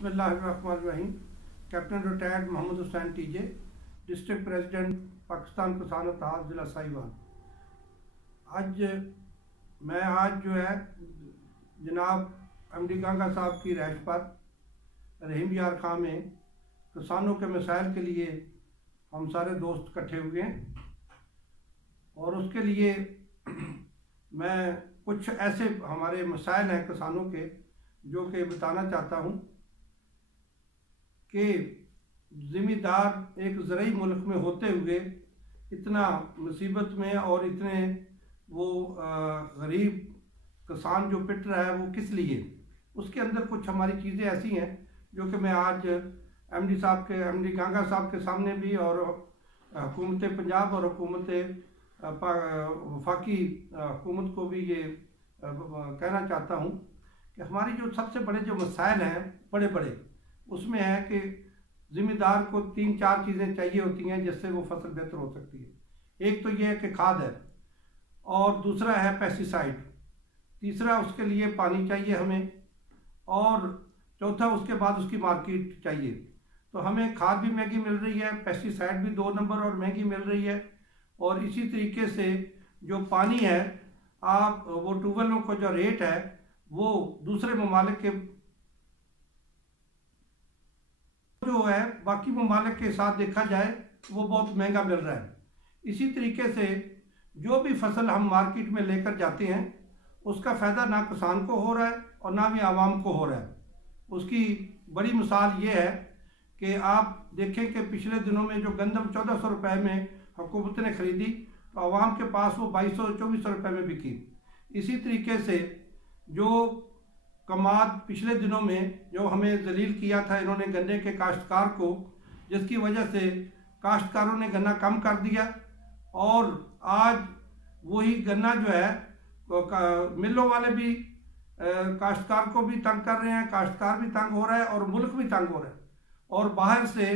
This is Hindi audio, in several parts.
बिस्मिल्लाहिर्रहमानिर्रहीम। Captain retired Mohammad Hussain TJ, district president Pakistan Kisan Ittehad ज़िला साहिवाल। आज जो है जनाब एमडी गांगा साहब की रहश पर रहीम यार खां में किसानों के मसाइल के लिए हम सारे दोस्त इकट्ठे हुए हैं और उसके लिए मैं कुछ ऐसे हमारे मसाइल हैं किसानों के जो कि बताना चाहता हूँ कि ज़िम्मेदार एक ज़रूरी मुल्क में होते हुए इतना मुसीबत में और इतने वो गरीब किसान जो पिट रहा है वो किस लिए, उसके अंदर कुछ हमारी चीज़ें ऐसी हैं जो कि मैं आज एमडी गांगा साहब के सामने भी और हुकूमत पंजाब और हुकूमत वफाकी हुकूमत को भी ये कहना चाहता हूँ कि हमारी जो सबसे बड़े जो मसाइल हैं बड़े उसमें है कि ज़िम्मेदार को 3-4 चीज़ें चाहिए होती हैं जिससे वो फसल बेहतर हो सकती है। एक तो ये है कि खाद है, और दूसरा है पेस्टिसाइड, तीसरा उसके लिए पानी चाहिए हमें, और चौथा उसके बाद उसकी मार्केट चाहिए। तो हमें खाद भी महंगी मिल रही है, पेस्टिसाइड भी 2 नंबर और महंगी मिल रही है, और इसी तरीके से जो पानी है आप वो ट्यूबवेलों का जो रेट है वो दूसरे ममालिक के जो है बाकी ममालिक के साथ देखा जाए वो बहुत महंगा मिल रहा है। इसी तरीके से जो भी फसल हम मार्केट में लेकर जाते हैं उसका फ़ायदा ना किसान को हो रहा है और ना भी आवाम को हो रहा है। उसकी बड़ी मिसाल ये है कि आप देखें कि पिछले दिनों में जो गंदम 1400 रुपये में हुकूमत ने ख़रीदी तो आवाम के पास वो 2200-2400 रुपये में बिकी। इसी तरीके से जो कमाद पिछले दिनों में जो हमें जलील किया था इन्होंने गन्ने के काश्तकार को, जिसकी वजह से काश्तकारों ने गन्ना कम कर दिया, और आज वही गन्ना जो है मिलों वाले भी काश्तकार को भी तंग कर रहे हैं, काश्तकार भी तंग हो रहा है और मुल्क भी तंग हो रहा है, और बाहर से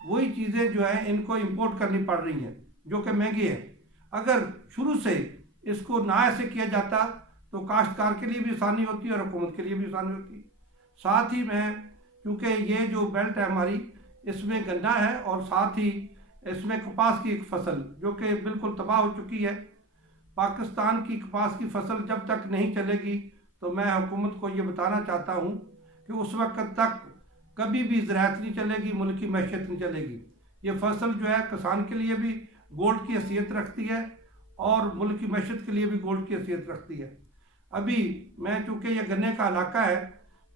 वही चीज़ें जो है इनको इंपोर्ट करनी पड़ रही हैं जो कि महंगी है। अगर शुरू से इसको ना ऐसे किया जाता तो काश्तकार के लिए भी आसानी होती है और हुकूमत के लिए भी आसानी होती है। साथ ही में क्योंकि ये जो बेल्ट है हमारी इसमें गन्ना है और साथ ही इसमें कपास की एक फसल जो कि बिल्कुल तबाह हो चुकी है। पाकिस्तान की कपास की फसल जब तक नहीं चलेगी तो मैं हुकूमत को ये बताना चाहता हूँ कि उस वक्त तक कभी भी ज़राअत नहीं चलेगी, मुल्क की मैशत नहीं चलेगी। ये फसल जो है किसान के लिए भी गोल्ड की हैसियत रखती है और मुल्क की मैशत के लिए भी गोल्ड की हैसियत रखती है। अभी मैं चूँकि यह गन्ने का इलाका है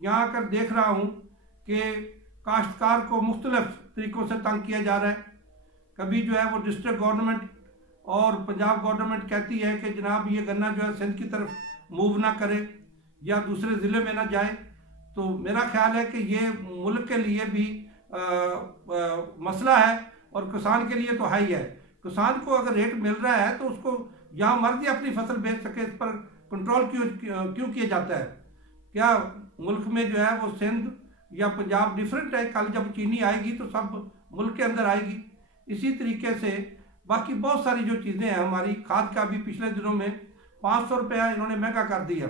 यहाँ आकर देख रहा हूँ कि काश्तकार को मुख्तलिफ तरीक़ों से तंग किया जा रहा है। कभी जो है वो डिस्ट्रिक्ट गवर्नमेंट और पंजाब गवर्नमेंट कहती है कि जनाब ये गन्ना जो है सिंध की तरफ मूव ना करे या दूसरे ज़िले में ना जाए। तो मेरा ख्याल है कि ये मुल्क के लिए भी मसला है और किसान के लिए तो है ही है। किसान को अगर रेट मिल रहा है तो उसको जहाँ मर्जी अपनी फसल बेच सके, इस पर कंट्रोल क्यों किया जाता है? क्या मुल्क में जो है वो सिंध या पंजाब डिफरेंट है? कल जब चीनी आएगी तो सब मुल्क के अंदर आएगी। इसी तरीके से बाकी बहुत सारी जो चीज़ें हैं हमारी, खाद का भी पिछले दिनों में 500 रुपया इन्होंने महंगा कर दिया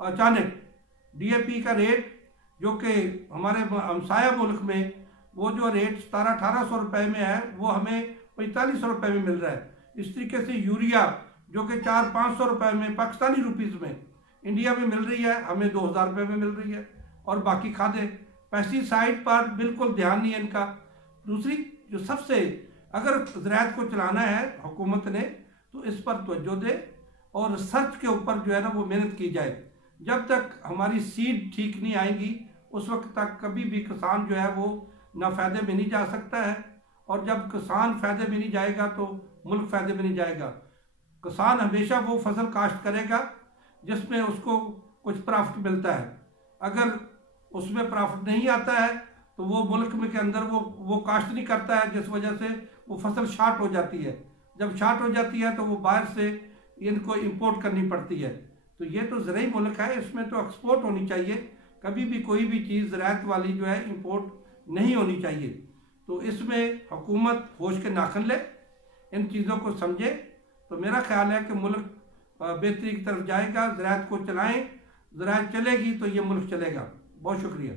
अचानक। DAP का रेट जो कि हमारे हमसाया मुल्क में वो जो रेट 1700-1800 रुपये में है वो हमें 4500 रुपये में मिल रहा है। इस तरीके से यूरिया जो कि 400-500 रुपये में पाकिस्तानी रुपीज़ में इंडिया में मिल रही है, हमें 2000 रुपये में मिल रही है। और बाकी खादें, पेस्टिसाइड पर बिल्कुल ध्यान नहीं है इनका। दूसरी जो सबसे, अगर ज़राअत को चलाना है हुकूमत ने तो इस पर तवज्जो दे और रिसर्च के ऊपर जो है ना वो मेहनत की जाए। जब तक हमारी सीड ठीक नहीं आएगी उस वक्त तक कभी भी किसान जो है वो ना फ़ायदे में नहीं जा सकता है, और जब किसान फ़ायदे में नहीं जाएगा तो मुल्क फ़ायदे में नहीं जाएगा। किसान हमेशा वो फसल काश्त करेगा जिसमें उसको कुछ प्रॉफिट मिलता है। अगर उसमें प्रॉफिट नहीं आता है तो वो मुल्क में के अंदर वो काश्त नहीं करता है, जिस वजह से वो फसल शार्ट हो जाती है। जब शार्ट हो जाती है तो वो बाहर से इनको इंपोर्ट करनी पड़ती है। तो ये तो ज़रूरी मुल्क है, इसमें तो एक्सपोर्ट होनी चाहिए। कभी भी कोई भी चीज़ ज़राअत वाली जो है इंपोर्ट नहीं होनी चाहिए। तो इसमें हुकूमत होश के नाखन ले, इन चीज़ों को समझे तो मेरा ख्याल है कि मुल्क बेहतरी की तरफ जाएगा। ज़राअत को चलाएं, ज़राअत चलेगी तो ये मुल्क चलेगा। बहुत शुक्रिया।